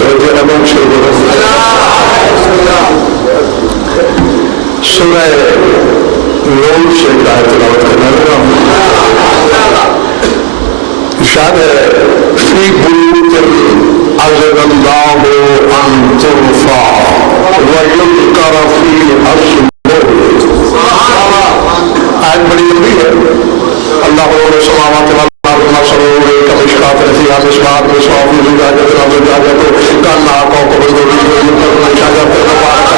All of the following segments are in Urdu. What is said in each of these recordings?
سورہ نور سے تلاوت کرنا لگا. ارشاد ہے فی بیوت اذن اللہ ان ترفع ویذکر فیہا اسمہ. آیت بڑی لمبی ہے. اللہ نور السماوات والارض مثل نورہ کمشکاۃ فیہا مصباح المصباح فی زجاجۃ الزجاجۃ کأنہا کوکب درّی یوقد من شجرۃ مبارکۃ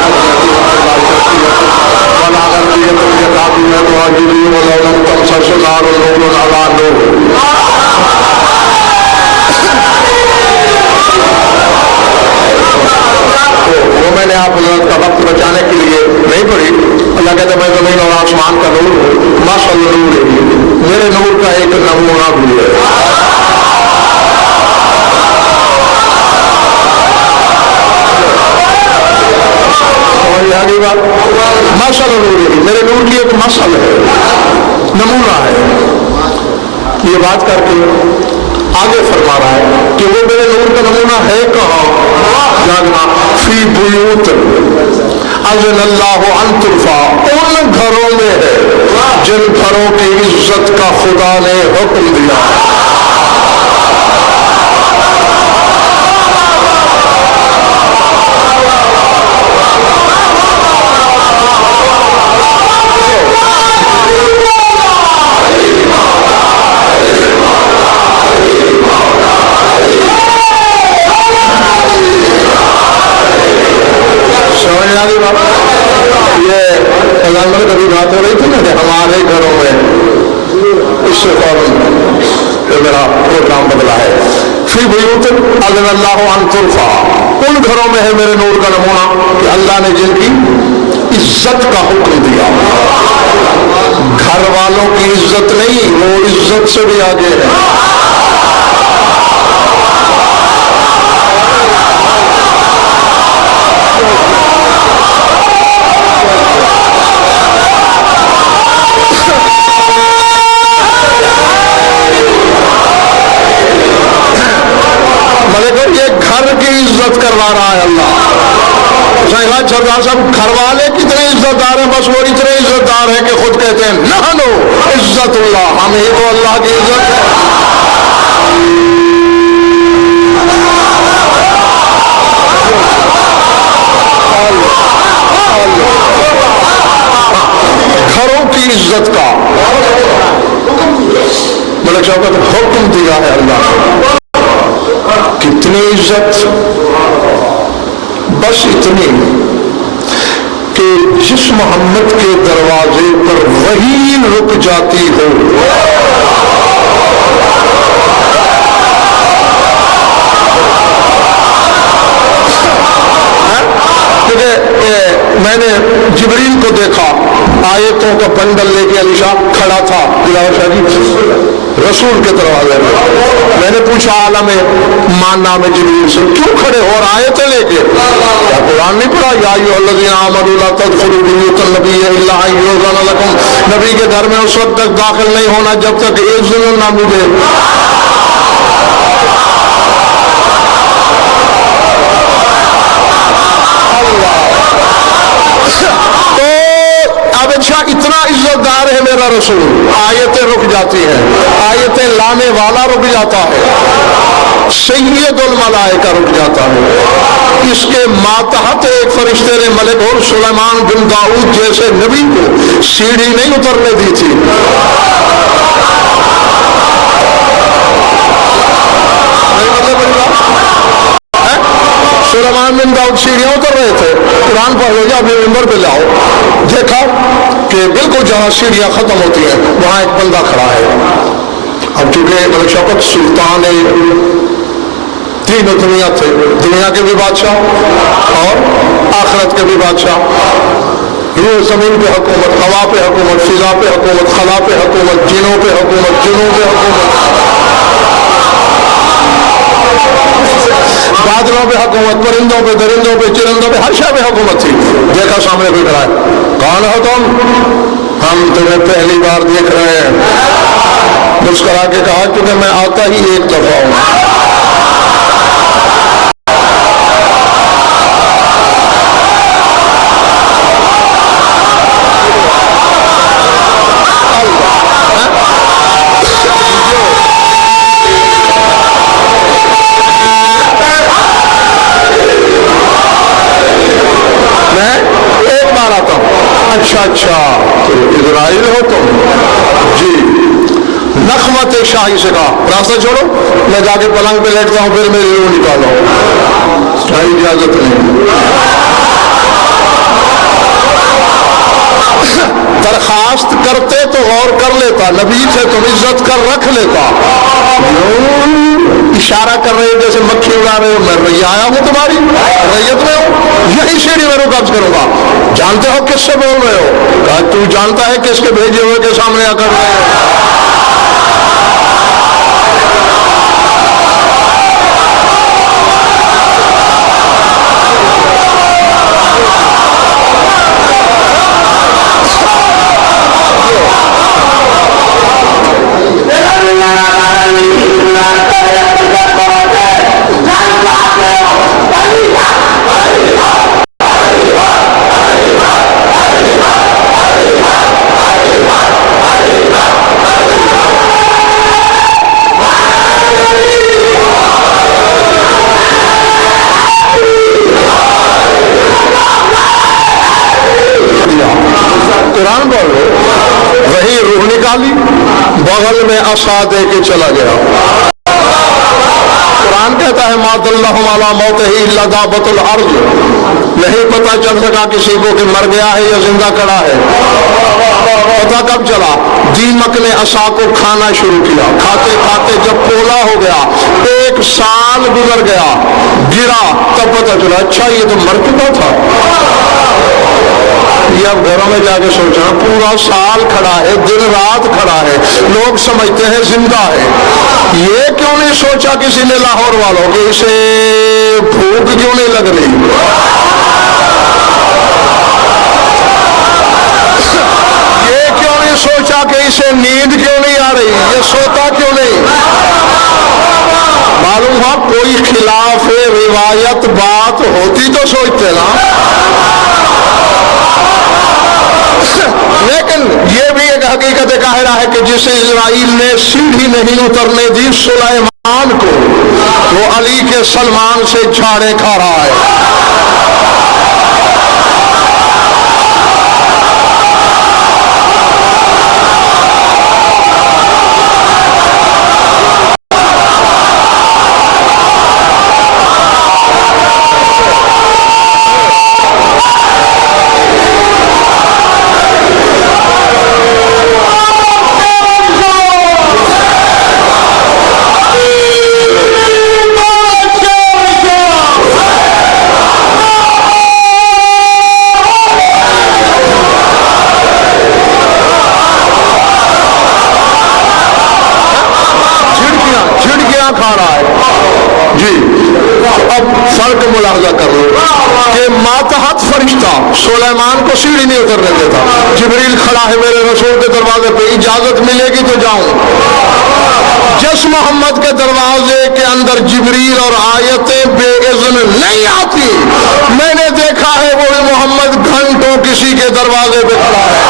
وہ میں نے آپ حضرت کا وقت بچانے کے لیے نہیں پڑھی. اللہ کہتا ہے میں زمین اور آسمان کا نور ہوں. ماشاء اللہ نور ہے, میرے نور کا ایک نمونہ بھی ہے. ماشاء اللہ نور ہے, میرے نور کی ایک مسل ہے, نمونہ ہے. یہ بات کر کے آگے فرما رہا ہے کہ وہ میرے نور کا نمونہ ہے کہاں. جاگنا فی بیوت اذن اللہ ان ترفع, ان گھروں میں ہے جن گھروں کی عزت کا خدا نے حکم دیا. کبھی بات ہو رہی تھی نا کہ ہمارے گھروں میں, اس سے فوراً میرا پروگرام بدلا ہے. فی بیوت اذن اللہ ان ترفع, ان گھروں میں ہے میرے نور کا نمونہ کہ اللہ نے جن کی عزت کا حکم دیا. گھر والوں کی عزت نہیں, وہ عزت سے بھی آگے ہے. کروا رہا ہے اللہ. سب گھر والے کتنے عزت دار ہیں, بس وہ اتنے عزت دار ہیں کہ خود کہتے ہیں نحنو عزت اللہ, ہم ہی تو اللہ کی عزت ہے. گھروں کی عزت کا ملک شوکت حکم دیا ہے اللہ نے. کتنی عزت, بس اتنی کہ جس محمد کے دروازے پر وحی رک جاتی ہو, میں نے جبریل کو دیکھا, آیتوں کا بنڈل لے کے علی شاہ کھڑا تھا دلاور شاہ جی رسول کے دروازے میں. میں نے پوچھا عالم ماننا میں جبریل سے کیوں کھڑے ہو اور آیتیں لے کے, کیا قرآن نہیں پڑھا یا ایھا الذین آمنوا لا تدخلوا بیوت النبی الا ان یؤذن لکم, نبی کے گھر میں اس وقت تک داخل نہیں ہونا جب تک اذن نہ ملے. اتنا عزت دار ہے میرا رسول, آیتیں رک جاتی ہیں, آیتیں لانے والا رک جاتا ہے, سید الملائکہ رک جاتا ہے. اس کے ماتحت ایک فرشتے نے ملک اور سلیمان بن داؤد جیسے نبی کو سیڑھی نہیں اترنے دی تھی. سلیمان بن داؤد سیڑھیاں اتر رہے تھے, قرآن پڑھ لو, اپنے ممبر پہ لاؤ, دیکھا کہ بالکل جہاں سیڑھیاں ختم ہوتی ہیں وہاں ایک بندہ کھڑا ہے. اب چونکہ ملک شوکت سلطان تینوں دنیا تھے, دنیا کے بھی بادشاہ اور آخرت کے بھی بادشاہ, یہ زمین پہ حکومت, ہوا پہ حکومت, فضا پہ حکومت, خلا پہ حکومت, جنوں پہ حکومت, جنوں پہ حکومت, بادلوں پہ حکومت, پرندوں پہ, درندوں پہ, چرندوں پہ, ہر شے پہ حکومت تھی. دیکھا سامنے کوئی کھڑا ہے, کون ہو تم؟ ہم تمہیں پہلی بار دیکھ رہے ہیں. مسکرا کے کہا کیونکہ میں آتا ہی ایک دفعہ ہوں. اچھا تو اسرائیل ہو تم؟ جی. نخوت شاہی سے کہا راستہ چھوڑو، میں جا کے پلنگ پہ لیٹتا ہوں، پھر میری روح نکالو. اجازت نہیں. درخواست کرتے تو غور کر لیتا، نبی سے تم عزت کر رکھ لیتا. اشارہ کر رہے جیسے مکھی اڑا رہے ہو، میں ریا آیا ہوں تمہاری ریت میں ہوں، یہی سیڑھی میں قبض کروں گا. جانتے ہو کس سے بول رہے ہو؟ کہا تو جانتا ہے کس کے بھیجے ہوئے کے سامنے آ کر رہے ہو. قرآن بولو. وہی روح نکالی، بغل میں عصا دے کے چلا گیا. قرآن کہتا ہے ما دلہم علی موتہ الا دابۃ الارض. نہیں پتہ چل سکا کسی کو کہ مر گیا ہے یا زندہ کھڑا ہے. پتہ کب چلا؟ دیمک نے عصا کو کھانا شروع کیا. کھاتے کھاتے جب پولا ہو گیا، 1 سال گزر گیا، گرا، تب پتہ چلا اچھا یہ تو مر چکا تھا. یہ اب گھروں میں جا کے سوچنا، پورا سال کھڑا ہے، دن رات کھڑا ہے، لوگ سمجھتے ہیں زندہ ہے. یہ کیوں نہیں سوچا کسی نے لاہور والوں کہ اسے بھوک کیوں نہیں لگ رہی؟ یہ کیوں نہیں سوچا کہ اسے نیند کیوں نہیں آ رہی؟ یہ سوتا کیوں نہیں؟ معلوم ہوا کوئی خلاف روایت بات ہوتی تو سوچتے نا. لیکن یہ بھی ایک حقیقت قاہرہ ہے کہ جسے اسرائیل نے سیڑھی نہیں اترنے دی سلیمان کو، وہ علی کے سلمان سے جھاڑے کھا رہا ہے. کھا رہا ہے. جی اب فرق ملاحظہ کر لو کہ ماتحت فرشتہ سلیمان کو سیڑھی نہیں اترنے دیتا. جبریل کھڑا ہے میرے رسول کے دروازے پہ، اجازت ملے گی تو جاؤں. جس محمد کے دروازے کے اندر جبریل اور آیتیں بے اذن نہیں آتی، میں نے دیکھا ہے وہی محمد گھنٹوں کسی کے دروازے پہ کھڑا ہے.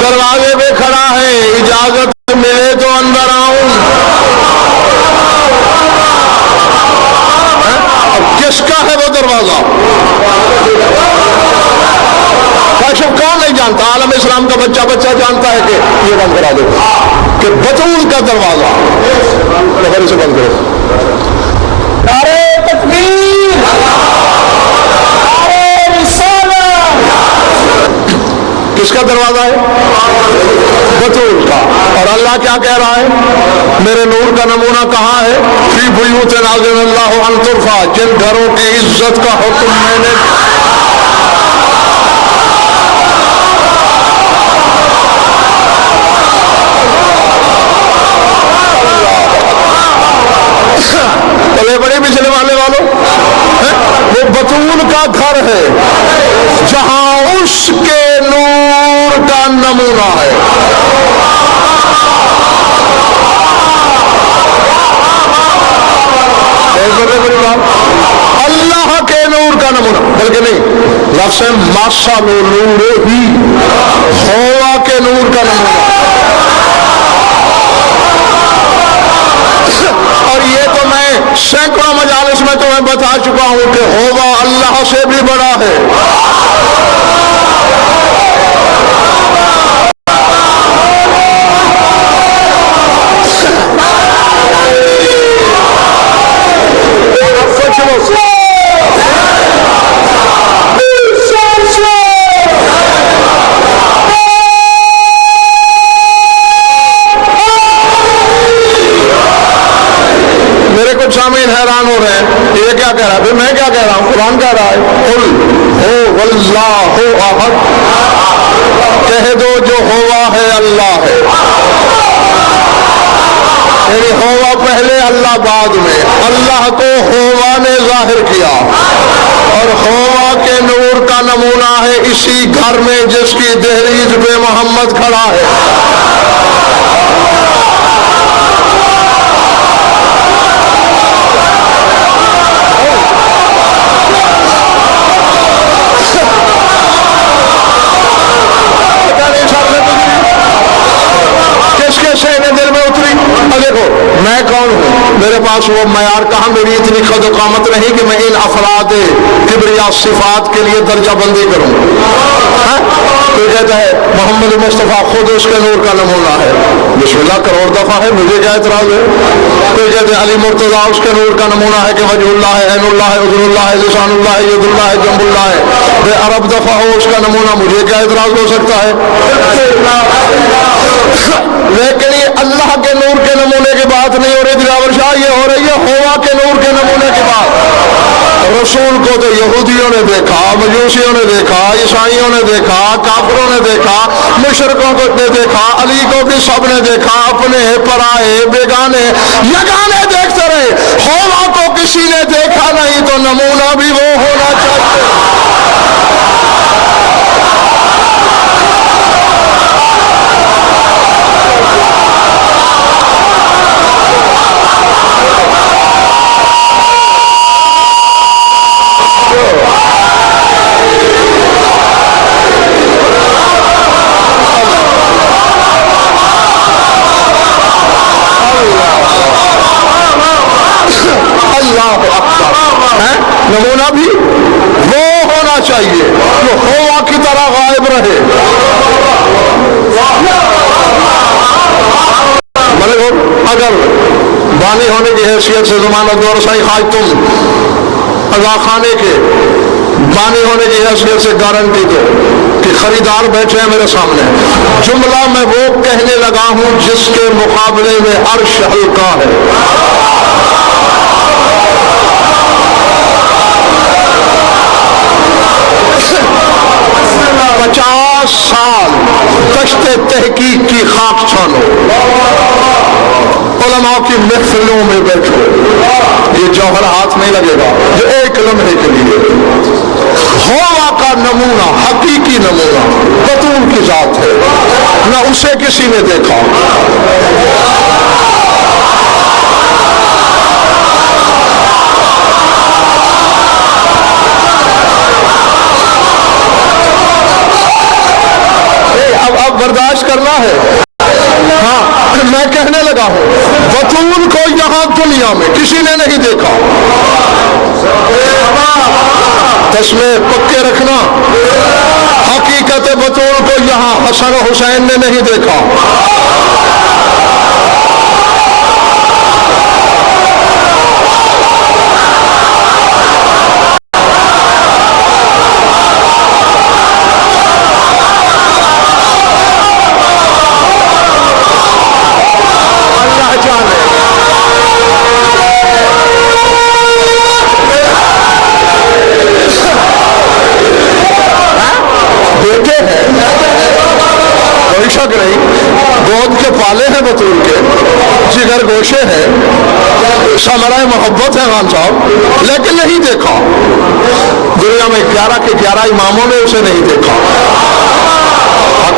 دروازے پہ کھڑا ہے، اجازت ملے تو اندر آؤں. کس کا ہے وہ دروازہ؟ کاشف کون نہیں جانتا؟ عالم اسلام کا بچہ جانتا ہے کہ یہ بند کرا دو کہ بطول کا دروازہ. پھر اسے بند کرو. نعرہ تکبیر، نعرہ رسالت. کس کا دروازہ ہے؟ بطول کا. اور اللہ کیا کہہ رہا ہے؟ میرے نور کا نمونہ کہاں ہے؟ فی بیوت اذن اللہ ان ترفع، جن گھروں کی عزت کا حکم میں نے پلے بڑے پچھلے والوں وہ بطول کا گھر ہے جہاں اس کے نور کا نمونہ ہے. اللہ کے نور کا نمونہ، بلکہ نہیں، لفظ ماسل نور ہی، ہوا کے نور کا نمونہ. اور یہ تو میں سینکڑوں مجالس میں تمہیں بتا چکا ہوں کہ ہوا اللہ سے بھی بڑا ہے. سامعین حیران ہو رہے ہیں یہ کیا کہہ رہا ہے؟ میں کیا کہہ رہا ہوں؟ قرآن کہہ رہا ہے قل هو اللہ احد، کہہ دو جو ہوا ہے اللہ ہے. یعنی ہوا پہلے اللہ بعد میں. اللہ کو ہوا نے ظاہر کیا اور ہوا کے نور کا نمونہ ہے اسی گھر میں جس کی دہلیز پہ محمد کھڑا ہے. دیکھو میں کون ہوں، میرے پاس وہ معیار کہاں، میری اتنی قد و قامت نہیں کہ میں ان افراد کبریا صفات کے لیے درجہ بندی کروں. کوئی کہتا ہے محمد مصطفیٰ خود اس کے نور کا نمونہ ہے، بسم اللہ کروڑ دفعہ ہے، مجھے کیا اعتراض ہے. کوئی کہتے ہیں علی مرتضیٰ اس کے نور کا نمونہ ہے کہ وجہ اللہ ہے، عین اللہ ہے، اذن اللہ ہے، لسان اللہ ہے، ید اللہ ہے، جنب اللہ ہے. بے عرب دفعہ ہو اس کا نمونہ، مجھے کیا اعتراض ہو سکتا ہے. لیکن یہ اللہ کے نور کے نمونے کی بات نہیں ہو رہی دلاور شاہ، یہ ہو رہی ہے ہوا کے نور کے نمونے کی بات. رسول کو تو یہودیوں نے دیکھا، مجوسیوں نے دیکھا، عیسائیوں نے دیکھا، کافروں نے دیکھا، مشرکوں کو نے دیکھا، علی کو بھی سب نے دیکھا، اپنے پرائے بیگانے یگانے دیکھتے رہے. ہوا کو کسی نے دیکھا نہیں تو نمونہ بھی وہ ہونا چاہیے. نمونہ بھی وہ ہونا چاہیے جو ہوا کی طرح غائب رہے. اگر بانی ہونے کی حیثیت سے ضمانت دو رسائی خواہ تم اذا خانے کے بانی ہونے کی حیثیت سے گارنٹی دو کہ خریدار بیٹھے ہیں میرے سامنے، جملہ میں وہ کہنے لگا ہوں جس کے مقابلے میں عرش ہلکا ہے. 50 سال دشت تحقیق کی خاک چھانو، علماء کی محفلوں میں بیٹھو، یہ جوہر ہاتھ نہیں لگے گا جو ایک لمحے کے لیے. ہوا کا نمونہ حقیقی نمونہ بطول کی ذات ہے، نہ اسے کسی نے دیکھا. اب برداشت کرنا ہے. ہاں میں کہنے لگا ہوں بطول کو یہاں دنیا میں کسی نے نہیں دیکھا. تسمے پکے رکھنا، حقیقت بطول کو یہاں حسن و حسین نے نہیں دیکھا. گود کے پالے ہیں بطول کے، جگر گوشے ہیں، ثمرہ محبت ہے خان صاحب، لیکن نہیں دیکھا. دنیا میں 11 کے 11 اماموں نے اسے نہیں دیکھا.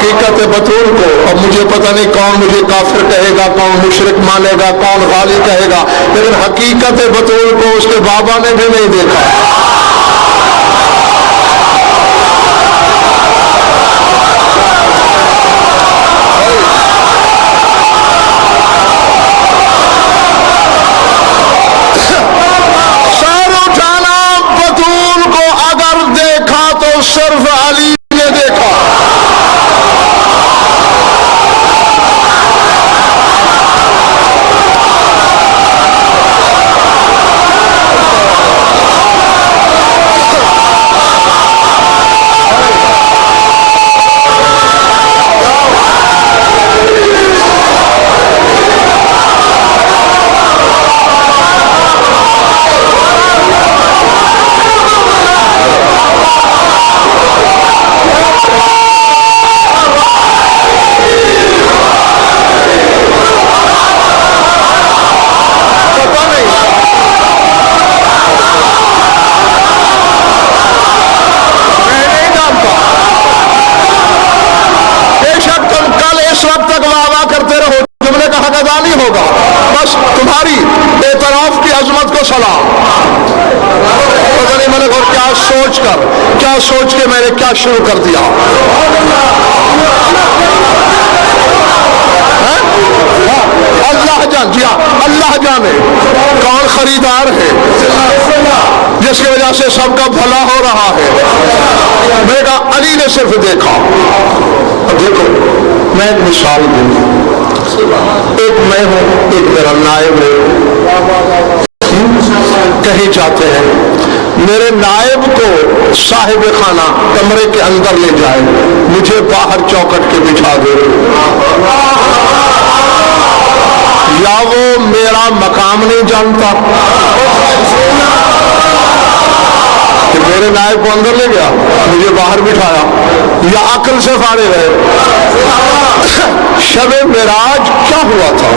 حقیقت بطول کو، اب مجھے پتہ نہیں کون مجھے کافر کہے گا، کون مشرک مانے گا، کون غالی کہے گا، لیکن حقیقت بطول کو اس کے بابا نے بھی نہیں دیکھا۔ سر اٹھانا بطول کو اگر دیکھا تو صرف علی نے دیکھا۔ بس تمہاری اعتراف کی عظمت کو سلام۔ پتہ نہیں میں نے کیا سوچ کے میں نے کیا شروع کر دیا۔ اللہ جان، جی اللہ جانے کون خریدار ہے جس کی وجہ سے سب کا بھلا ہو رہا ہے۔ میں نے کہا علی نے صرف دیکھا۔ اب دیکھو میں ایک مثال دوں، ایک میں ہوں، ایک میرا نائب ہے، کہیں جاتے ہیں، میرے نائب کو صاحب خانہ کمرے کے اندر لے جائے، مجھے باہر چوکٹ کے بٹھا دے، یا وہ میرا مقام نہیں جانتا کہ میرے نائب کو اندر لے گیا مجھے باہر بٹھایا، یا عقل سے فارغ ہے۔ شب معراج کیا ہوا تھا؟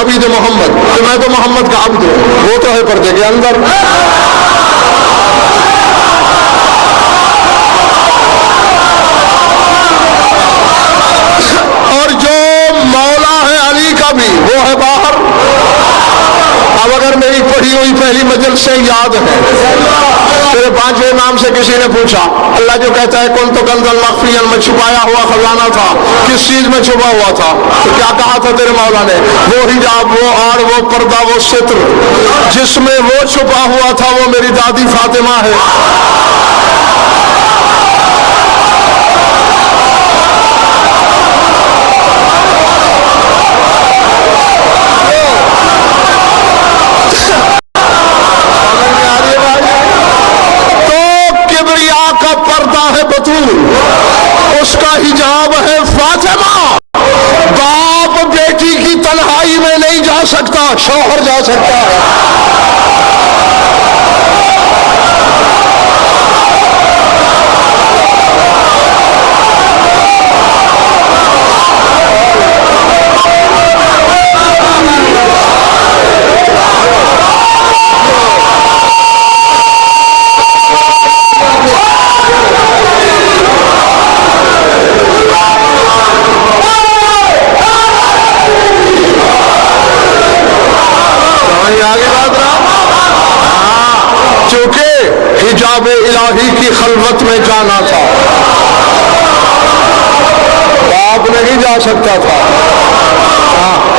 عبید محمد کہ میں تو محمد کا عبد ہوں، وہ تو ہے پردے کے اندر۔ اور جو مولا ہے علی کا بھی وہ ہے باہر۔ اب اگر میری پڑھی ہوئی پہلی مجلس سے یاد ہے، میرے پانچویں امام سے کسی نے پوچھا اللہ جو کہتا ہے کن تو کنزل مخفیًا، میں چھپایا ہوا خزانہ تھا، کس چیز میں چھپا ہوا تھا؟ تو کیا کہا تھا تیرے مولا نے؟ وہ حجاب، وہ آڑ، وہ پردہ، وہ ستر جس میں وہ چھپا ہوا تھا وہ میری دادی فاطمہ ہے۔ اس کا حجاب ہے فاطمہ۔ باپ بیٹی کی تنہائی میں نہیں جا سکتا، شوہر جا سکتا ہے۔ حجاب الہی کی خلوت میں جانا تھا، باپ نہیں جا سکتا تھا.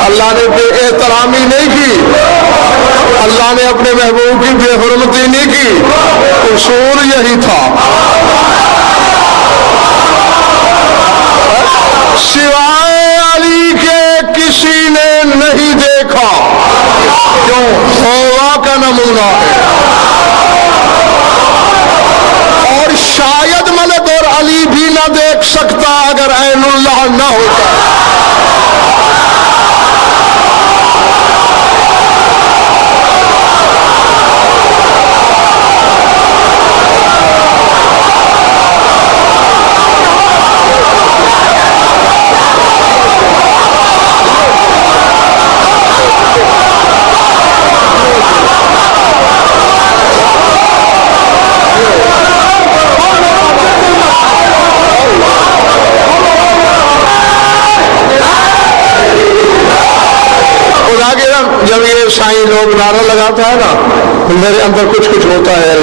اللہ نے بے احترامی نہیں کی, اللہ نے اپنے محبوب کی بے حرمتی نہیں کی, اصول یہی تھا. سوائے علی کے کسی نے نہیں دیکھا, کیوں؟ حوا کا نمونہ ہے, اور شاید ملک اور علی بھی نہ دیکھ سکتا اگر عین اللہ نہ ہوتا. جب یہ سائیں لوگ نعرہ لگاتا ہے نا, میرے اندر کچھ ہوتا ہے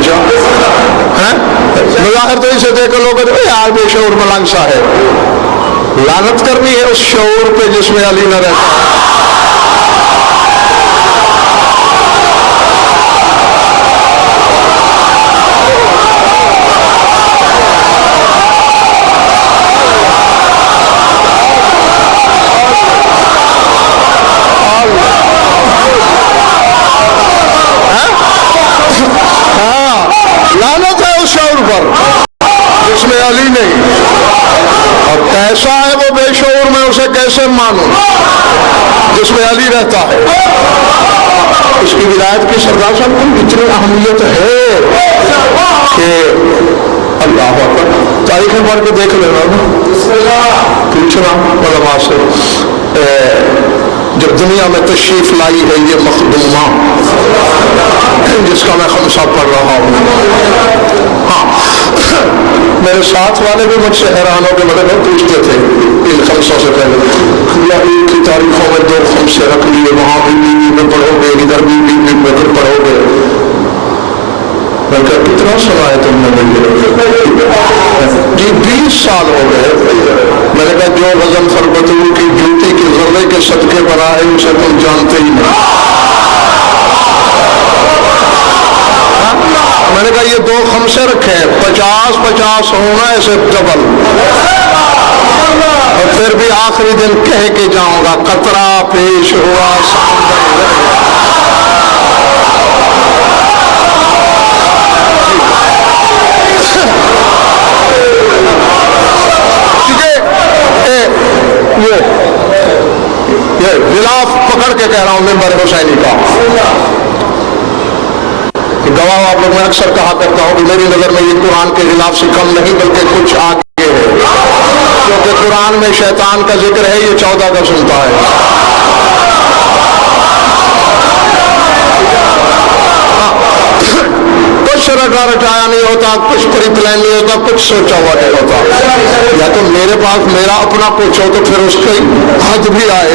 بظاہر تو اسے دیکھ کر لوگ یار بے شعور ملنگ سا ہے. لعنت کرنی ہے اس شعور پہ جس میں علی نہ رہتا. جس میں علی نہیں, اور کیسا ہے وہ بے شعور, میں اسے کیسے مانوں جس میں علی رہتا ہے. اس کی ولایت کی سردار صاحب کو اتنی اہمیت ہے کہ اللہ اکبر, تاریخیں پڑھ کے دیکھ لینا, پوچھنا علماء سے. جب دنیا میں تشریف لائی ہے یہ مخدومہ جس کا میں خمسہ پڑھ رہا ہوں, ہاں میرے ساتھ والے بھی مجھ سے حیران ہو کے مطلب پوچھتے تھے ان خمسوں سے پہلے, اللہ کی تاریخوں میں 2 خمسے رکھ لیے, وہاں بھی میں پڑھو گے, ادھر بھی میں پھر پڑھو گے. میں کہا کتنا سنا ہے تم نے مجھے؟ جی 20 سال ہو گئے. میں نے کہا جو غزل فربتول کی جوتی کے ذرے کے صدقے بنا ہے اسے تم جانتے ہی نہیں. میں نے کہا یہ 2 خمسے رکھے ہیں, 50 ہونا ایسے ڈبل, اور پھر بھی آخری دن کہہ کے جاؤں گا قطرہ پیش ہوا یہ غلاف پکڑ کے کہہ رہا ہوں منبر حسینی کا. گواہ آپ لوگ میں اکثر کہا کرتا ہوں کہ میری نظر میں یہ قرآن کے غلاف سے کم نہیں بلکہ کچھ آگے ہے, کیونکہ قرآن میں شیطان کا ذکر ہے, یہ 14 کا سنتا ہے. کچھ رٹایا نہیں ہوتا, کچھ پری پلان نہیں ہوتا, کچھ سوچا ہوا نہیں ہوتا. یا تو میرے پاس میرا اپنا کچھ ہو تو پھر اس کی حد بھی آئے.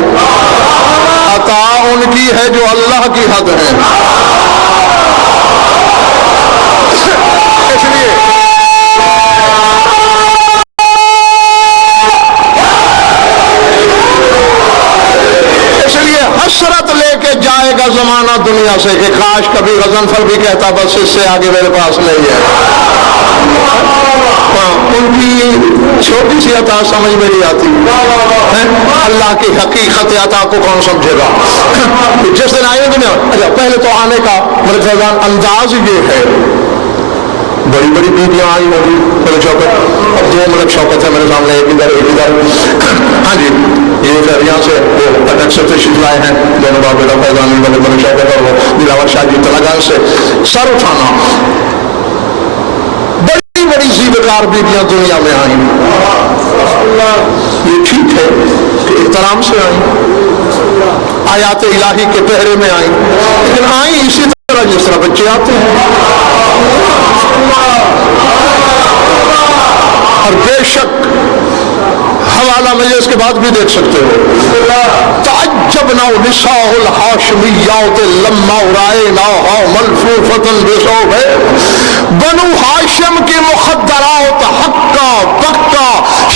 عطا ان کی ہے جو اللہ کی حد ہے. اس لیے حسرت لے کے جائے گا زمانہ دنیا سے کہ کاش کبھی غضنفر بھی کہتا بس اس سے آگے میرے پاس نہیں ہے. ان کی چھوٹی سی عطا سمجھ میں نہیں آتی, اللہ کی حقیقت عطا کو کون سمجھے گا. جس دن آئے دنیا, اچھا پہلے تو آنے کا میرے فیضان انداز یہ ہے, بڑی بڑی بیویاں آئی ہوگی میرے شوکت, اب 2 ملک شوکت ہے میرے سامنے, ایک ادھر. ہاں جی یہ پھر یہاں سے وہ اٹک سے تشریف لائے ہیں دونوں باپ بیٹا فیضان میرے شوکت اور وہ دلاور شاہ جی تلاگان سے سر اٹھانا. بڑی زیبکار بیویاں دنیا میں آئیں, یہ ٹھیک ہے کہ احترام سے آئیں, آیات الہی کے پہرے میں آئیں, لیکن آئیں اسی طرح جس طرح بچے آتے ہیں. اور بے شک حوالہ میں اس کے بعد بھی دیکھ سکتے ہو, تعجبنا نساء الحاشمیات لما رأیناها ملفوفة بثوب, بنو ہاشم کی مخدرات حقا بکا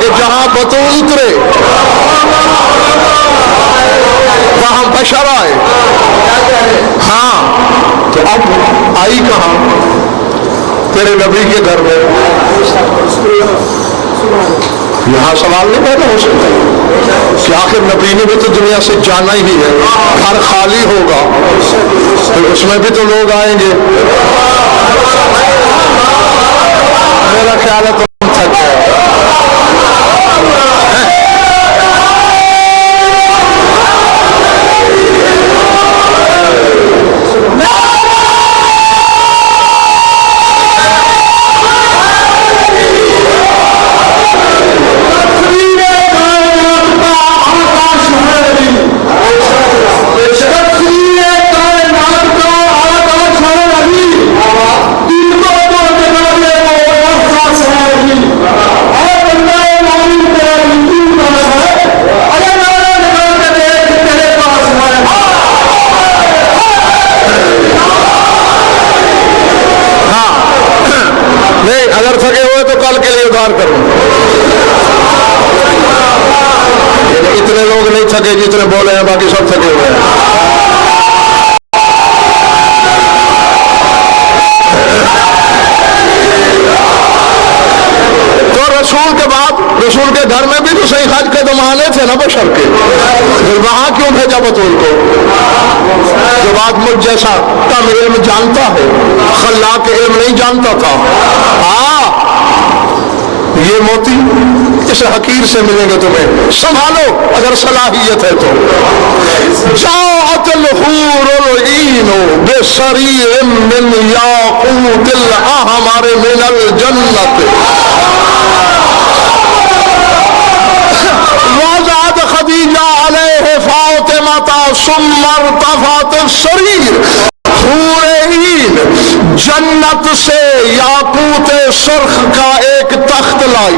کہ جہاں بطول اترے وہاں بشر آئے. ہاں تو اب آئی کہاں؟ تیرے نبی کے گھر میں. یہاں سوال نہیں پیدا ہو سکتا کہ آخر نبی نے بھی تو دنیا سے جانا ہی ہے, گھر خالی ہوگا تو اس میں بھی تو لوگ آئیں گے. میرا خیال ہے تم تھک گئے. اتنے لوگ نہیں تھکے جتنے بولے ہیں, باقی سب تھکے ہوئے ہیں. تو رسول کے بعد رسول کے گھر میں بھی تو صحیح حج کے زمانے تھے نا بشر کے, پھر وہاں کیوں بھیجا بطول کو؟ جو بات مجھ جیسا کم علم جانتا ہے, خلاق علم نہیں جانتا تھا. یہ موتی اس حقیر سے ملیں گے تمہیں, سنبھالو اگر صلاحیت ہے تو. جاءت الحور العین بسریر من یاقوت الاحمر من الجنت وزاد خدیجہ علیہ فاطمہ ثم ارتفعت السریر. حورین جنت سے یاقوت سرخ کا ایک تخت لائی.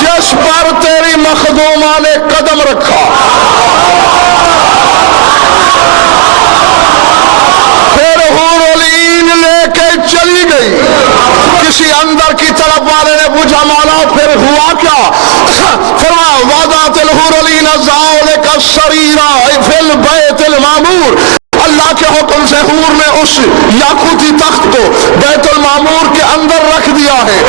جس پر تیری مخدومہ نے قدم رکھا, پھر حور العین لے کے چلی گئی. کسی اندر کی طرف والے نے پوچھا مولا پھر ہوا کیا؟ فرمایا وضعت الحور العین ذلک السریر فی البیت المعمور. اللہ کے حکم سے حور نے اس یاقوتی تخت کو بیت المعمور کے اندر رکھ دیا ہے.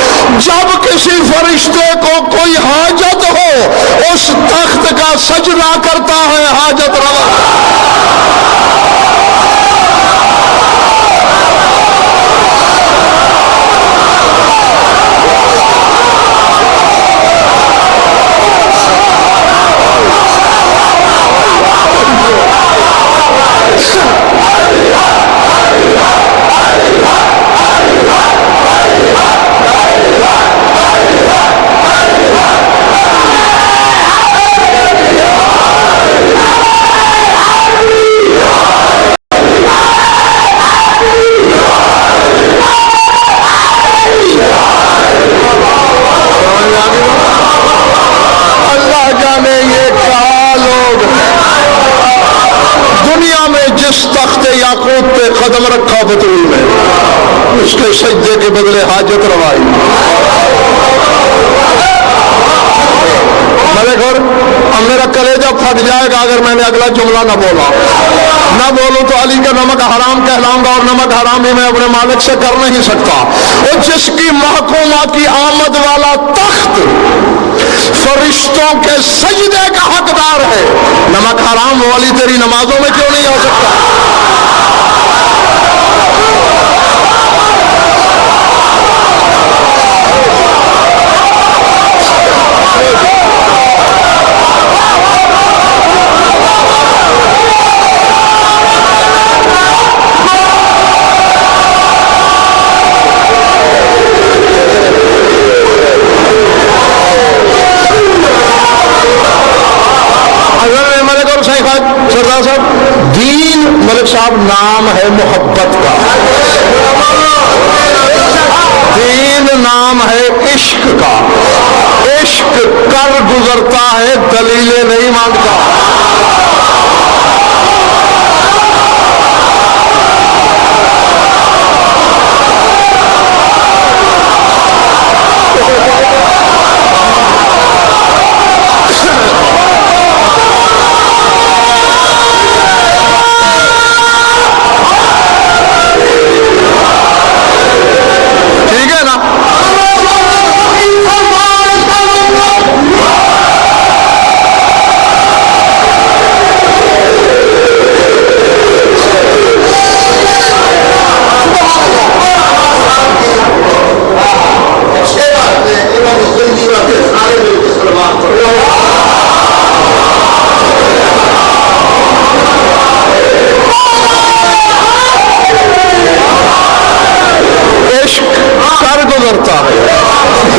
جب کسی فرشتے کو کوئی حاجت ہو اس تخت کا سجدہ کرتا ہے, حاجت روا. قدم رکھا بطول میں, اس کے سجدے کے بدلے حاجت روائی. ملک اور اب میرا کلیجہ پھٹ جائے گا اگر میں نے اگلا جملہ نہ بولا. نہ بولوں تو علی کا نمک حرام کہلاؤں گا, اور نمک حرام ہی میں اپنے مالک سے کر نہیں سکتا. اور جس کی محکومہ کی آمد والا تخت فرشتوں کے سجدے کا حقدار ہے, نمک حرام والی تیری نمازوں میں کیوں نہیں ہو سکتا؟ سردار صاحب دین ملک صاحب نام ہے محبت کا, دین نام ہے عشق کا. عشق کر گزرتا ہے, دلیلیں نہیں نہیں مانگتا.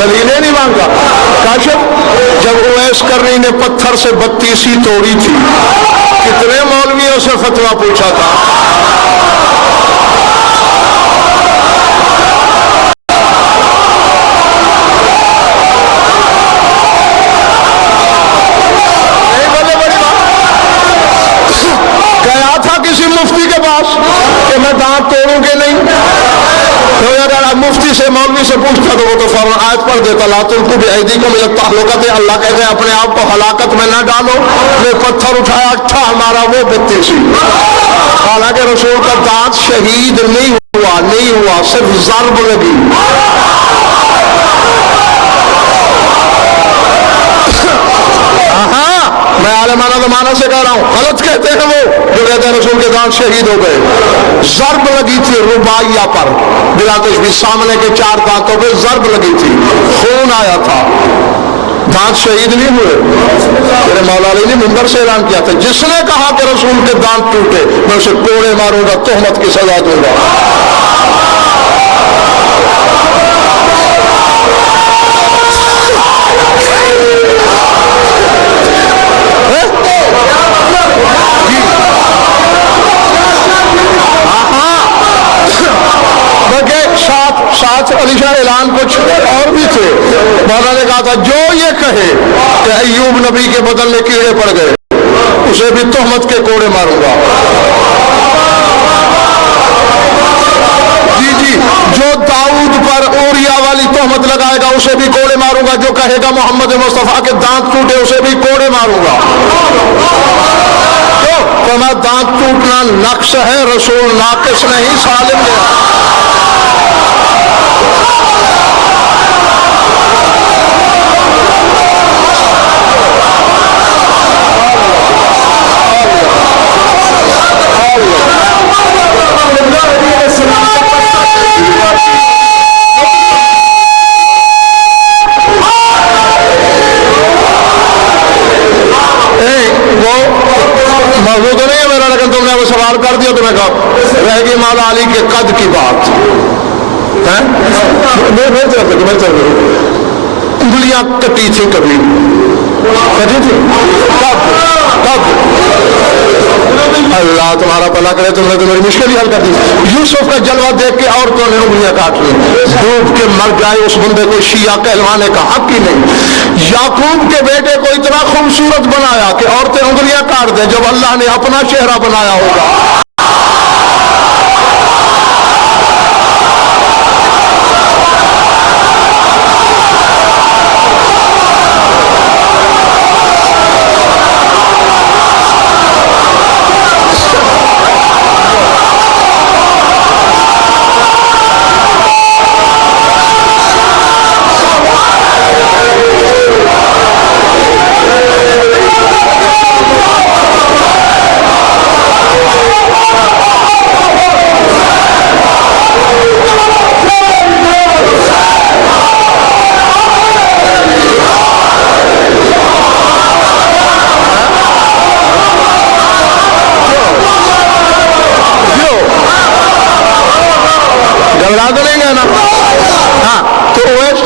دلیلیں نہیں مانگا. کاشف جب اویس کرنی نے پتھر سے 32 توڑی تھی, کتنے مولویوں سے فتویٰ پوچھا تھا. گیا تھا کسی مفتی کے پاس کہ میں دانت توڑوں کہ نہیں, تو اگر مفتی سے مولوی سے پوچھتا تو وہ تو فوراً آیت پڑھ دیتا, لا تلقوا بأیدیکم الی التہلکۃ. اللہ کہتے ہیں اپنے آپ کو ہلاکت میں نہ ڈالو. میں پتھر اٹھایا, اٹھا ہمارا وہ 32. حالانکہ رسول کا دانت شہید نہیں ہوا, صرف ضرب لگی. میں عالمانہ زمانہ سے کہہ رہا ہوں, غلط کہتے ہیں وہ جو کہتے ہیں رسول کے دانت شہید ہو گئے. ضرب لگی تھی رباعیہ پر, بلا تشبیہ, سامنے کے 4 دانتوں پہ ضرب لگی تھی, خون آیا تھا, دانت شہید نہیں ہوئے. میرے مولا علی نے منبر سے اعلان کیا تھا, جس نے کہا کہ رسول کے دانت ٹوٹے میں اسے کوڑے ماروں گا, تہمت کی سزا دوں گا. ساتھ علی شاہ اعلان کچھ اور بھی تھے. مولا نے کہا تھا جو یہ کہے کہ ایوب نبی کے بدن میں کیڑے پڑ گئے, اسے بھی تہمت کے کوڑے ماروں گا. جی جو داؤد پر اوریا والی تہمت لگائے گا اسے بھی کوڑے ماروں گا. جو کہے گا محمد مصطفیٰ کے دانت ٹوٹے اسے بھی کوڑے ماروں گا. تو میں دانت ٹوٹنا نقص ہے, رسول ناقص نہیں, سالم ہے. موضوع تو نہیں ہے میرا, لیکن تم نے وہ سوال کر دیا تو میں کہا رہ گئی مولا علی کے قد کی بات. انگلیاں کٹی تھی کبھی, کٹی تھی کب اللہ تمہارا بھلا کرے, تم نے تو میری مشکل ہی حل کر دی. یوسف کا جلوہ دیکھ کے عورتوں نے انگلیاں کاٹ لی, ڈوب کے مر جائے اس بندے کو شیعہ کہلوانے کا حق ہی نہیں. یعقوب کے بیٹے کو اتنا خوبصورت بنایا کہ عورتیں انگلیاں کاٹ دیں, جب اللہ نے اپنا چہرہ بنایا ہوگا.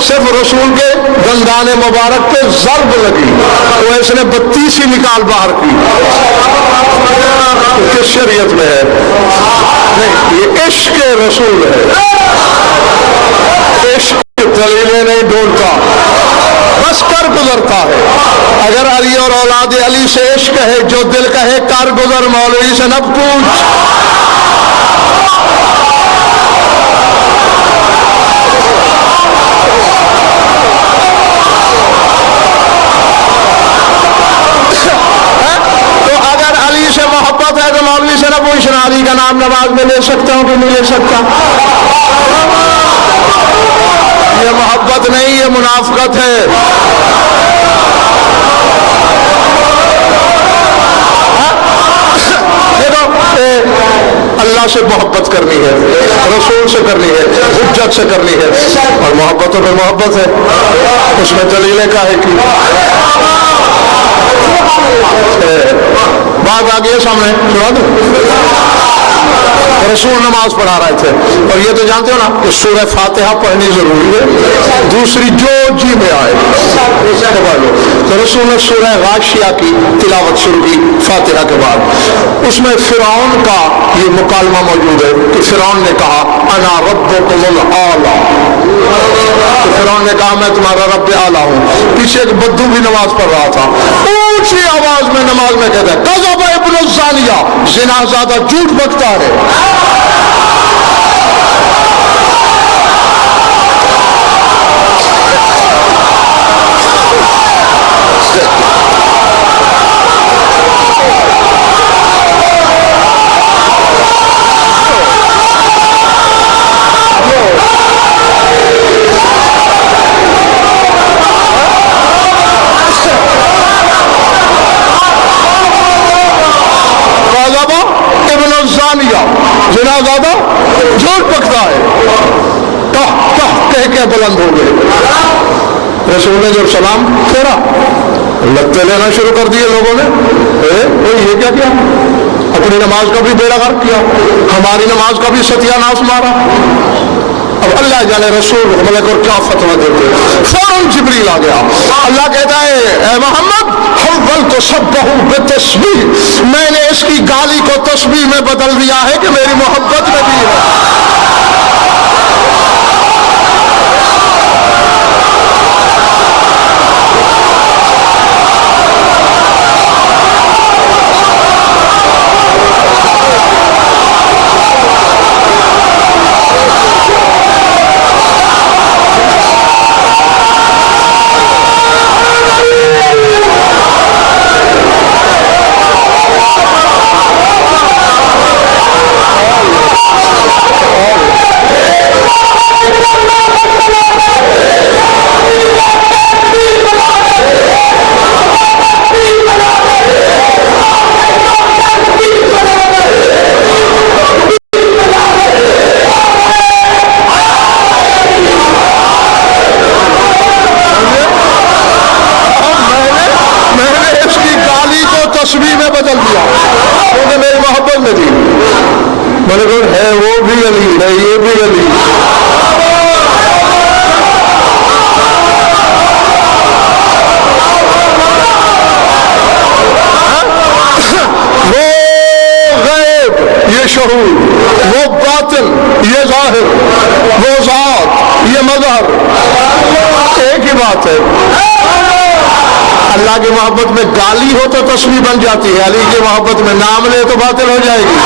صرف رسول کے دندان مبارک پہ ضرب لگی تو اس نے 32 ہی نکال باہر کی. کس شریعت میں ہے؟ نہیں, یہ عشق رسول ہے. عشق دلیلیں نہیں ڈھونڈتا, بس کر گزرتا ہے. اگر علی اور اولاد علی سے عشق ہے جو دل کہے کار گزر مولوی سے نہ پوچھ. تو اگر علی سے محبت ہے تو مولوی سے نہ پوچھنا علی کا نام نماز میں لے سکتا ہوں کہ نہیں لے سکتا. یہ محبت نہیں، یہ منافقت ہے. اللہ سے محبت کرنی ہے، رسول سے کرنی ہے، حجت سے کرنی ہے، اور محبت تو پھر محبت ہے، اس میں دلیلیں کاہے کی. بات آ گئی ہے سامنے، سنا دوں. رسول نماز پڑھا رہے تھے، اور یہ تو جانتے ہو نا کہ سورہ فاتحہ پڑھنی ضروری ہے، دوسری جو جی میں آئے تو رسول نے سورہ غاشیہ کی تلاوت شروع کی فاتحہ کے بعد. اس میں فرعون کا یہ مکالمہ موجود ہے کہ فرعون نے کہا انا ربکم الاعلی. فرعون نے کہا میں تمہارا رب اعلیٰ ہوں. پیچھے ایک بدو بھی نماز پڑھ رہا تھا، اونچی آواز میں نماز میں کہتا ہے کذب ابن الزانیہ، زنا زیادہ جھوٹ بکتا ہے. زنا زیادہ جھوٹ پکتا ہے. کہہ کے بلند ہو گئے. رسول نے جب سلام پھیرا لگتے لینا شروع کر دیے لوگوں نے. یہ کیا کیا؟ اپنی نماز کا بھی بیڑا غرق کیا، ہماری نماز کا بھی ستیہ ناش مارا. اب اللہ جانے رسول ملک اور کیا فتویٰ دیتے. فوراً جبریل آ گیا. اللہ کہتا ہے اے محمد حولت سبہ بتسبیح، میں نے اس کی گالی کو تسبیح میں بدل دیا ہے کہ میری محبت میں بھی ہے. تسبیح میں بدل دیا کیونکہ میری محبت میں تھی. میں نے کہا ہے وہ بھی علی ہے، یہ بھی علی. وہ غیب یہ شہود، وہ باطن یہ ظاہر، وہ ذات یہ مظہر، ایک ہی بات ہے. اللہ کی محبت میں گالی ہو تو تسبیح بن جاتی ہے، علی کی محبت میں نام لے تو باطل ہو جائے گی.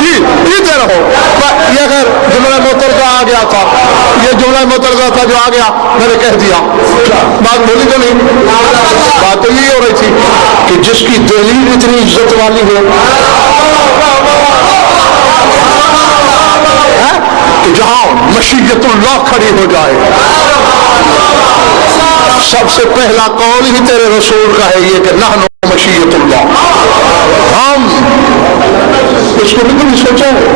جی پیتے رہو. یہ اگر جملہ مترجہ آ گیا تھا، یہ جملہ مترجہ تھا جو آ گیا میں نے کہہ دیا، بات بولی تو نہیں. بات تو یہی ہو رہی تھی کہ جس کی دلیل اتنی عزت والی ہو کہ جہاں مشیت اللہ کھڑی ہو جائے، سب سے پہلا قول ہی تیرے رسول کا ہے یہ کہ نحن مشیت اللہ. ہم اس کو بھی تو نہیں سوچا ہے.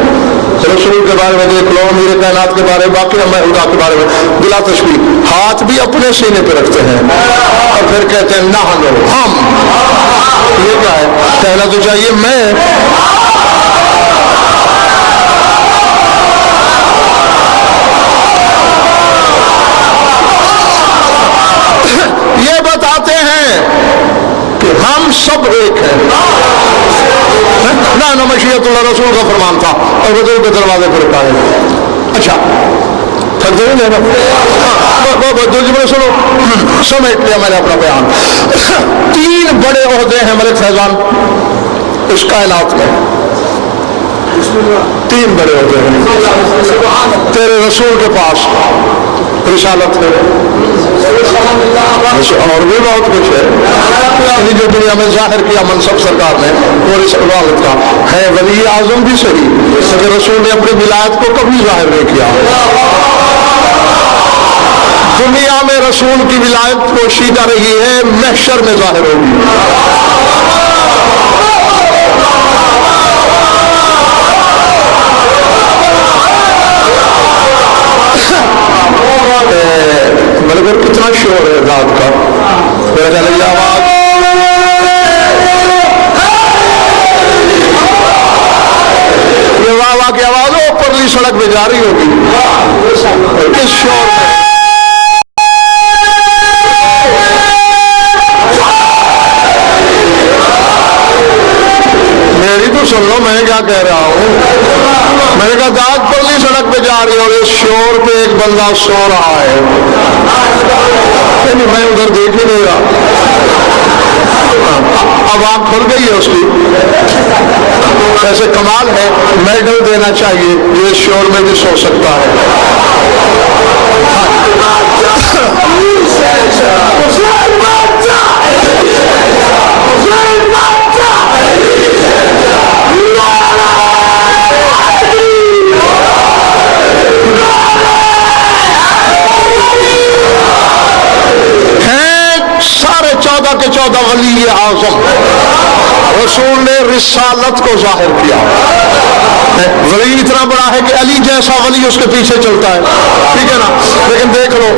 رسول کے بارے میں دیکھ لو، میرے کائنات کے بارے میں، باقی میں خدا کے بارے میں بلا تشبیہ ہاتھ بھی اپنے سینے پہ رکھتے ہیں اور پھر کہتے ہیں نحن ہم. یہ کیا ہے؟ کہنا تو چاہیے میں. یہ بتاتے ہیں کہ ہم سب ایک ہیں. کان مشیۃ اللہ، رسول کا فرمان تھا، اور حضور کے دروازے پر رکھا ہے۔ اچھا تھک جائیں گے نا، سنو سمیٹ لیا میں نے اپنا بیان۔ تین بڑے عہدے ہیں ملک فیضان اس کائنات میں، تین بڑے عہدے ہیں تیرے رسول کے پاس، رسالت ہے اور بھی بہت کچھ ہے، جو دنیا میں ظاہر کیا منصب سرکار نے وہ رسالت کا ہے، ولی اعظم بھی صحیح، لیکن رسول نے اپنی ولایت کو کبھی ظاہر نہیں کیا۔ دنیا میں رسول کی ولایت پوشیدہ رہی ہے، محشر میں ظاہر ہوگی۔ مگر کتنا شور ہے ذات کا، میرا خیال ہے یہ آواز یہ واہ واہ کی آواز ہو پرلی سڑک پہ جا رہی ہوگی کس شور میں۔ میری تو سن لو میں کیا کہہ رہا ہوں، میں نے کہا ذات پرلی سڑک پہ جا رہی ہے اور اس شور پہ ایک بندہ سو رہا ہے، میں ادھر دیکھ ہی نہیں رہا، اب آنکھ کھل گئی ہے اس کی۔ ایسے کمال ہے، میڈل دینا چاہیے جو اس شور میں بھی سو سکتا ہے۔ کے 14 ولی اعظم، رسول نے رسالت کو ظاہر کیا۔ ولی اتنا بڑا ہے کہ علی جیسا ولی اس کے پیچھے چلتا ہے، ٹھیک ہے نا، لیکن دیکھ لو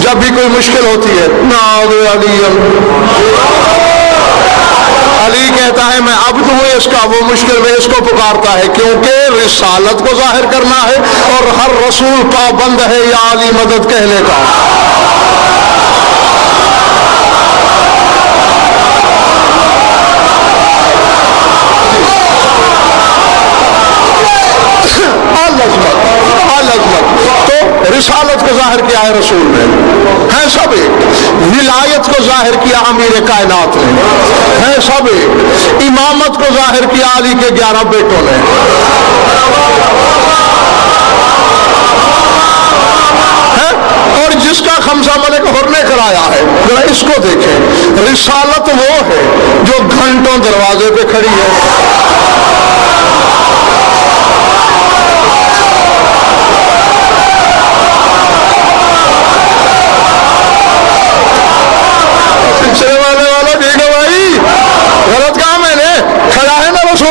جب بھی کوئی مشکل ہوتی ہے علی کہتا ہے میں عبد ہوں اس کا، وہ مشکل میں اس کو پکارتا ہے، کیونکہ رسالت کو ظاہر کرنا ہے اور ہر رسول پابند ہے یا علی مدد کہنے کا۔ تو رسالت کو ظاہر کیا ہے رسول نے، ہے سب ایک، ولایت کو ظاہر کیا امیر کائنات نے، ہے سب ایک، امامت کو ظاہر کیا علی کے 11 بیٹوں نے، اور جس کا خمسہ ملک حر نے کرایا ہے، ذرا اس کو دیکھیں، رسالت وہ ہے جو گھنٹوں دروازے پہ کھڑی ہے۔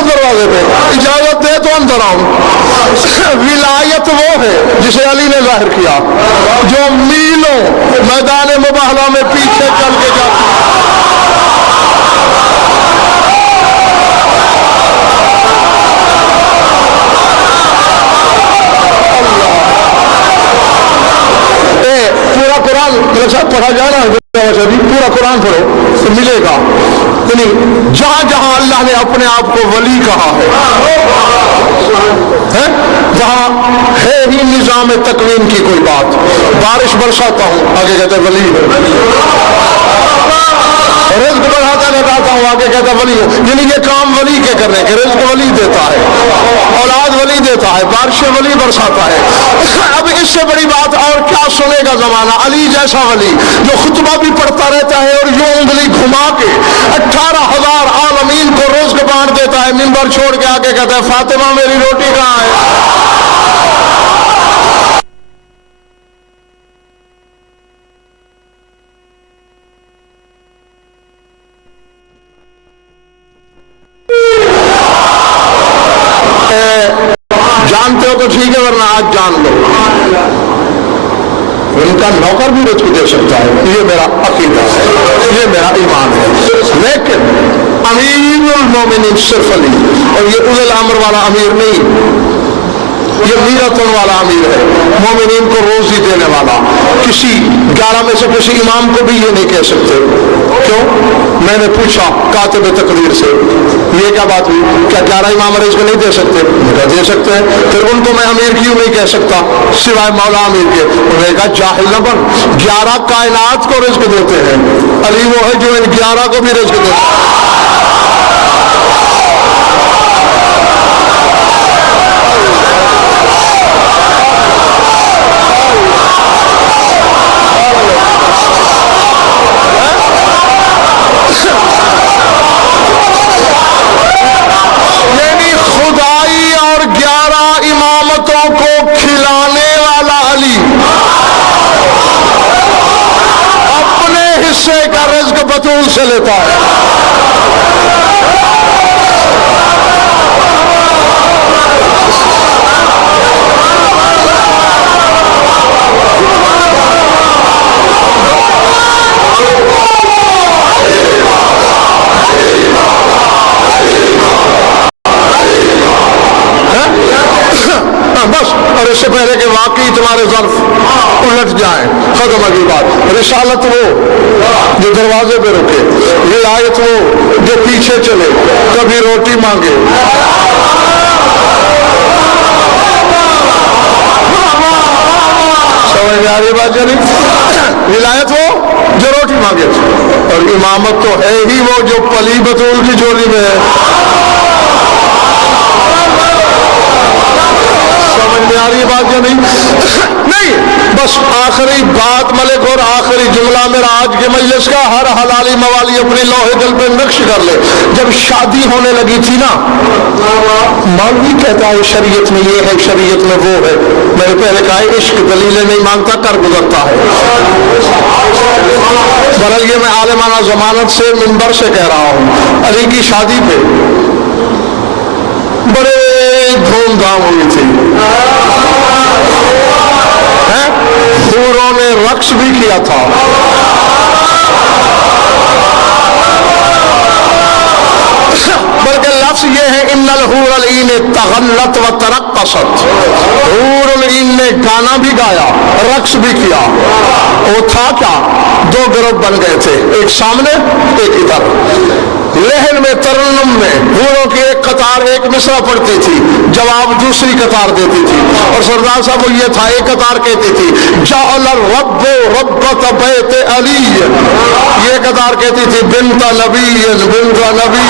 دروازے پہ اجازت دے تو اندر آؤں۔ ولایت وہ ہے جسے علی نے ظاہر کیا، جو میلوں میدان مباہلہ میں پیچھے چل کے جاتی ہے۔ پورا قرآن میرے ساتھ پڑھا جانا، پورا قرآن پڑھو تو ملے گا، جہاں جہاں اللہ نے اپنے آپ کو ولی کہا ہے، جہاں ہے ہی نظام تکوین کی کوئی بات، بارش برساتا ہوں آگے کہتے ولی ہے، رزق بڑھاتا لگاتا ہوں آگے کہتا ولی ہے، یعنی یہ کام ولی کے کرنے کے، رزق ولی دیتا ہے، اولاد ولی دیتا ہے، بارشیں ولی برساتا ہے۔ اب اس سے بڑی بات اور کیا سنے گا زمانہ، علی جیسا ولی جو خطبہ بھی پڑھتا رہتا ہے اور یوں انگلی گھما کے 18,000 عالمین کو رزق بانٹ دیتا ہے، منبر چھوڑ کے آگے کہتا ہے فاطمہ میری روٹی کہاں ہے۔ جانتے ہو تو ٹھیک ہے ورنہ آج جان لو، ان کا نوکر بھی رزق دے سکتا ہے، یہ میرا عقیدہ ہے، یہ میرا ایمان ہے، لیکن امیر المومنین صرف علی، اور یہ اولي الامر والا امیر نہیں، یہ میرتن والا امیر ہے، مومنین کو روزی دینے والا. کسی 11 میں سے کسی امام کو بھی یہ نہیں کہہ سکتے. کیوں؟ میں نے پوچھا کاتب تقدیر سے یہ کیا بات ہوئی، کیا 11 امام رزق نہیں دے سکتے؟ میں دے سکتے ہیں. پھر ان کو میں امیر کیوں نہیں کہہ سکتا سوائے مولا امیر کے؟ انہوں نے کہا جاہل نہ بن، 11 کائنات کو رزق دیتے ہیں، علی وہ ہے جو ان 11 کو بھی رزق دیتے ہیں. بطول سے لیتا ہے. بس، اور اس سے پہلے کہ واقعی تمہارے ظرف الٹ جائیں، ختم کی بات. رسالت وہ جو دروازے پہ رکے، ولایت وہ جو پیچھے چلے، کبھی روٹی مانگے. سمجھ میں آ رہی بات جانی؟ ولایت وہ جو روٹی مانگے، اور امامت تو ہے ہی وہ جو پلی بطول کی جولی میں ہے. آ رہی بات یا نہیں؟ نہیں، بس آخری بات ملک اور آخری جملہ میرا آج کے مجلس کا، ہر حلالی موالی اپنی لوہے دل پہ نقش کر لے. جب شادی ہونے لگی تھی نا، مولوی کہتا ہے شریعت میں یہ ہے، شریعت میں وہ ہے. میں نے پہلے کہا عشق دلیلیں نہیں مانگتا، کر گزرتا ہے. برحال یہ میں عالمانہ ضمانت سے منبر سے کہہ رہا ہوں، علی کی شادی پہ بڑے دھوم دھام ہوئی تھی، حوروں نے رقص بھی کیا تھا. بلکہ لفظ یہ ہے ان الحور العین تغلت و ترقصت، حور العین نے گانا بھی گایا، رقص بھی کیا. وہ تھا کیا؟ 2 گروپ بن گئے تھے، ایک سامنے ایک ادھر. لہن میں ترنم میں حوروں کی ایک قطار ایک مصرع پڑتی تھی، جواب دوسری قطار دیتی تھی. اور سردار صاحب یہ تھا، ایک قطار کہتی تھی جعل الرب ربۃ بیت علی، یہ قطار کہتی تھی بنت نبی بنت نبی.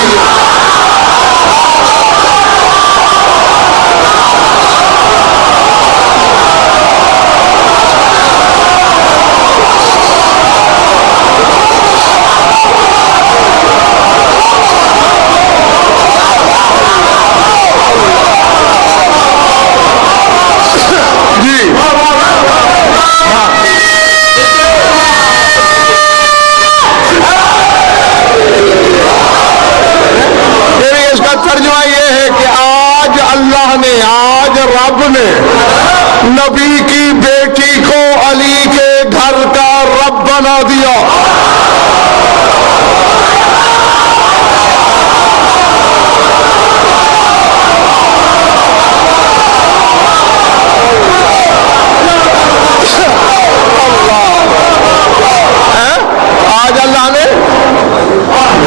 نبی کی بیٹی کو علی کے گھر کا رب بنا دیا. آج اللہ نے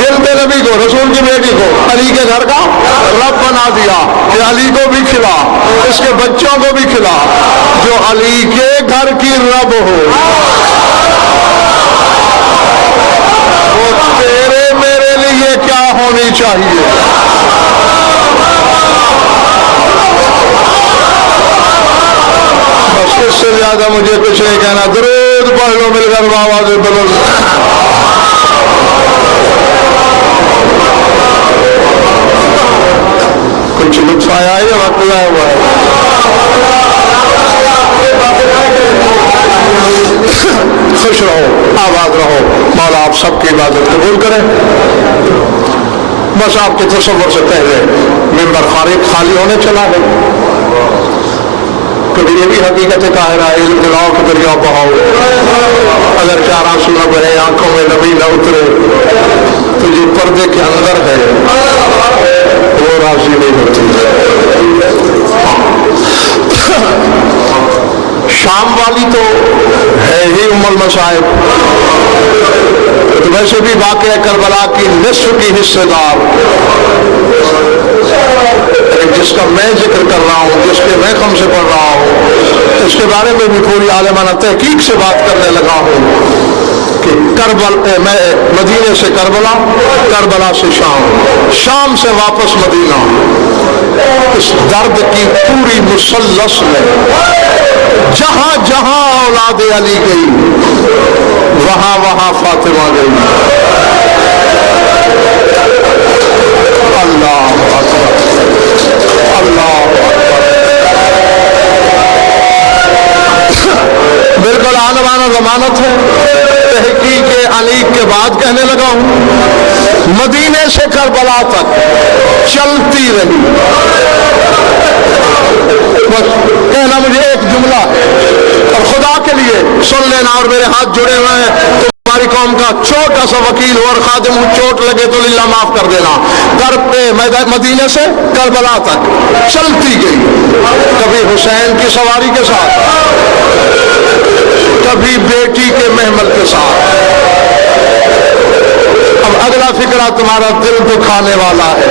دل پہ نبی کو، رسول کی بیٹی کو علی کے گھر کا رب بنا دیا کہ علی کو بھی کھلا، اس کے بچوں کو بھی کھلا، جو علی کے گھر کی رب ہو. وہ تیرے میرے لیے کیا ہونی چاہیے؟ بس اس سے زیادہ مجھے کچھ نہیں کہنا. درود پڑھ لو مل کر آواز بلند. کچھ لطف آیا ہے یا وقت آیا ہوا ہے؟ خوش رہو، آباد رہو. مولا آپ سب کی عبادت قبول کریں. بس آپ کے تصور سے پہلے ممبر خالی ہونے چلا ہے. کبھی یہ بھی حقیقت قاہرہ ہے، علم دلاؤ کے دریا بہاؤ. اگر 4 آنسو نہ بہے، آنکھوں میں نبی نہ اترے، تو جو پردے کے اندر ہے وہ راضی نہیں ہوتی. شام والی تو ہے ہی ام المصائب، تو ویسے بھی واقعہ کربلا کی نصف کی حصے دار، جس کا میں ذکر کر رہا ہوں، جس کے میں کم سے پڑھ رہا ہوں، اس کے بارے میں بھی پوری عالمانہ تحقیق سے بات کرنے لگا ہوں کہ میں مدینے سے کربلا، کربلا سے شام، شام سے واپس مدینہ، اس درد کی پوری مثلث میں جہاں جہاں اولاد علی گئی وہاں وہاں فاطمہ گئی۔ اللہ اکبر، اللہ اکبر، بالکل آنے والا ضمانت ہے۔ تحقیق انیق کے بعد کہنے لگا ہوں، مدینے سے کربلا تک چلتی رہی، بس کہنا مجھے ایک جملہ ہے، اور خدا کے لیے سن لینا، اور میرے ہاتھ جڑے ہوئے ہیں، تمہاری قوم کا چھوٹا سا وکیل ہو اور خادم ہوں، چوٹ لگے تو للہ معاف کر دینا۔ مدینے سے کربلا تک چلتی گئی، کبھی حسین کی سواری کے ساتھ، کبھی بیٹی کے محمل کے ساتھ۔ اب اگلا فکرہ تمہارا دل دکھانے والا ہے۔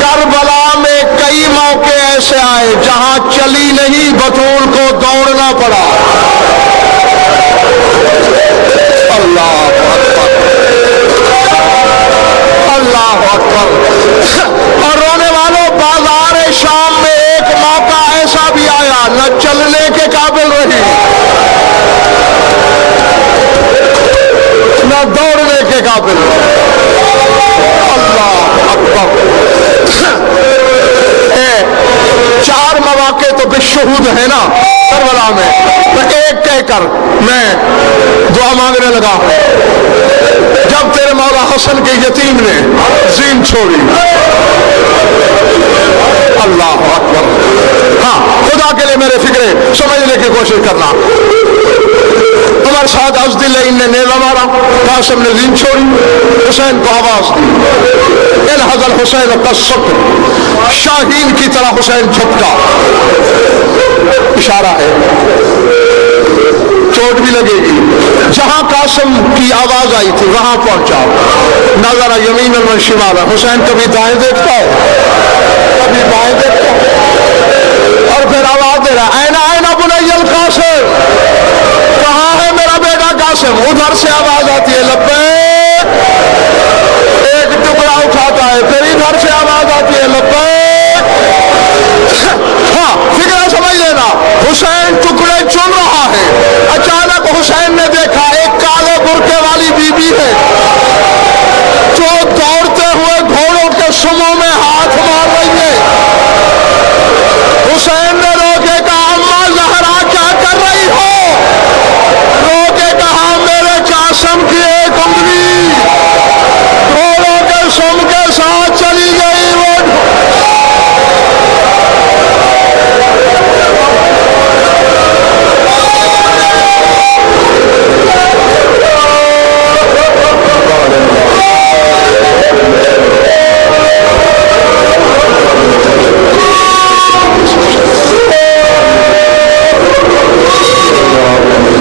کربلا میں کئی موقع ایسے آئے جہاں چلی نہیں، بطول کو دوڑنا پڑا۔ اللہ اکبر، اللہ اکبر۔ اور رونے والوں، بازار شام میں ایک موقع ایسا بھی آیا نہ چلنے کے قابل رہی نہ دوڑنے کے قابل۔ اللہ اکبر۔ چار مواقع تو بالشہود ہے نا کربلا میں، تو ایک کہہ کر میں دعا مانگنے لگا ہوں۔ جب تیرے مولا حسن کے یتیم نے زین چھوڑی، اللہ اکبر۔ ہاں، خدا کے لیے میرے فکرے سمجھنے کی کوشش کرنا۔ عمر سعد ازدی لعین نے نیزہ مارا، قاسم نے زین چھوڑی، حسین کو آواز دی، انہض الحسین قصت، شاہین کی طرح حسین جھپٹا، اشارہ ہے، چوٹ بھی لگے گی۔ جہاں قاسم کی آواز آئی تھی وہاں پہنچا، نظر یمین و شمال، حسین کبھی دائیں دیکھتا ہے،